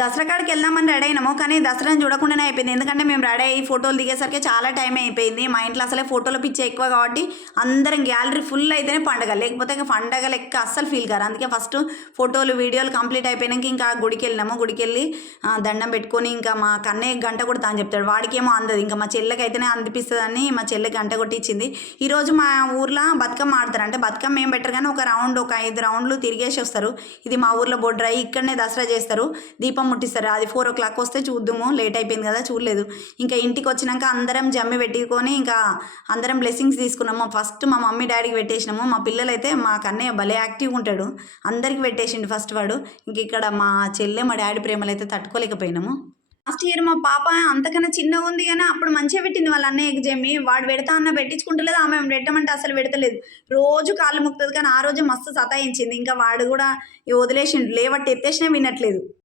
దసరా కాడికి వెళ్దామని రెడీ అయినాము. కానీ దసరాని చూడకుండానే అయిపోయింది. ఎందుకంటే మేము రెడీ అయ్యి ఫోటోలు దిగేసరికి చాలా టైం అయిపోయింది. మా ఇంట్లో అసలే ఫోటోల పిచ్చి ఎక్కువ కాబట్టి అందరం గ్యాలరీ ఫుల్ అయితేనే పండగ. లేకపోతే ఇంక పండగ లెక్క అస్సలు ఫీల్ కారు. అందుకే ఫస్ట్ ఫోటోలు, వీడియోలు కంప్లీట్ అయిపోయినాక ఇంకా గుడికి వెళ్ళినాము. గుడికి వెళ్ళి దండం పెట్టుకొని ఇంకా మా కన్నయ్య గంట కొడతా అని చెప్తాడు. వాడికేమో అందదు. ఇంకా మా చెల్లెకి అయితేనే అనిపిస్తుందని మా చెల్లెకి గంట కొట్టించింది. ఈరోజు మా ఊర్లో బతుకమ్మ ఆడతారు. అంటే బతుకమ్మ ఏం పెట్టరు కానీ ఒక 5 రౌండ్లు తిరిగేసి వస్తారు. ఇది మా ఊర్లో బొడ్రాయి. ఇక్కడనే దసరా చేస్తారు. దీపం ముట్టిస్తారు. అది 4 o'clock వస్తే చూద్దాము. లేట్ అయిపోయింది కదా చూడలేదు. ఇంకా ఇంటికి వచ్చినాక అందరం జమ్మి పెట్టుకొని ఇంకా అందరం బ్లెస్సింగ్స్ తీసుకున్నాము. ఫస్ట్ మా మమ్మీ డాడీకి పెట్టేసినాము. మా పిల్లలైతే మా కన్నయ్య భలే యాక్టివ్గా ఉంటాడు. అందరికి పెట్టేసిండు ఫస్ట్ వాడు. ఇంక ఇక్కడ మా చెల్లె మా డాడీ ప్రేమలు అయితే తట్టుకోలేకపోయినాము. లాస్ట్ ఇయర్ మా పాప అంతకన్నా చిన్నగా ఉంది కానీ అప్పుడు మంచిగా పెట్టింది వాళ్ళ అన్నయ్యకి జమ్మి. వాడు పెడతా అన్న పెట్టించుకుంటలేదు. ఆమె పెట్టమంటే అసలు పెడతలేదు. రోజు కాళ్ళు ముక్తుంది కానీ ఆ రోజు మస్తు సతాయించింది. ఇంకా వాడు కూడా వదిలేసిండు. లేవట్టి ఎత్తేసినా వినట్లేదు.